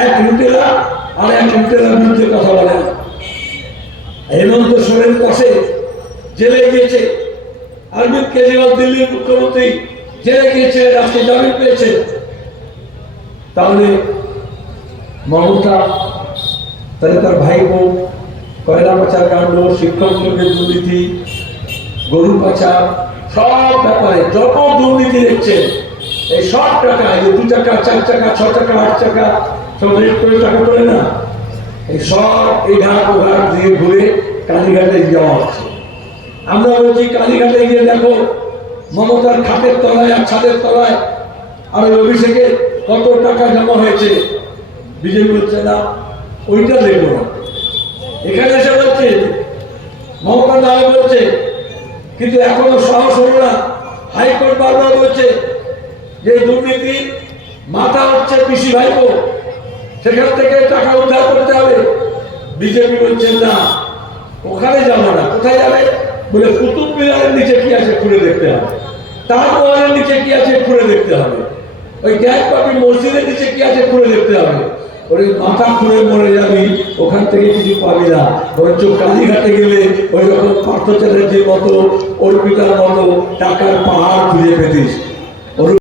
এক লুটেরা আর এক লুটেরার বিরুদ্ধে কথা বলে না। হেমন্ত সোরেন পাশে জেলে গিয়েছে। অরবিন্দ কেজরিওয়াল দিল্লির মুখ্যমন্ত্রী জেলে গিয়েছে রাষ্ট্রীয় জামিন পেয়েছে। তাহলে মমতা তাহলে তার ভাইপো কয়লা পাচার কাণ্ড শিক্ষক নিয়োগের দুর্নীতি গরু পাচার, সব ব্যাপারে যত দুর্নীতি দেখছেন এই সব টাকা, এই দু টাকা, চার টাকা, ছ টাকা, আট টাকা করে টাকা করে না। এই সব এই দিয়ে ঘুরে কালীঘাটে যাওয়া হচ্ছে। আমরা বলছি, কালীঘাটে গিয়ে মমতার খাটের তলায় আর ছাদের তলায় আর অভিষেকে কত টাকা জমা হয়েছে। বিজেপি বলছে, না, ওইটা দেখব না। এখানে এসে বলছে, মমতা নামে বলছে, কিন্তু এখনও সাহস হলো না। হাইকোর্ট বারবার বলছে, যে দুর্নীতি মাথা হচ্ছে পিসি ভাইপো সেখান থেকে টাকা উদ্ধার করতে হবে। বিজেপি বলছে, না, ওখানে যাব না, কোথায় যাবে? বলে, কুতুব মিনারের নিচে কি আছে খুলে দেখতে হবে। তাজমহলের নিচে কি আছে খুলে দেখতে হবে। ওই গ্যাস পাবি মসজিদের নিচে কি আছে খুলে দেখতে হবে। ওই মাথা খুলে মরে যাবি, ওখান থেকে কিছু পাবি না। বরঞ্চ কালীঘাটে গেলে ওই রকম পার্থ চ্যাটার্জির মতো, অর্পিতার মতো টাকার পাহাড় খুঁজে পেতিস।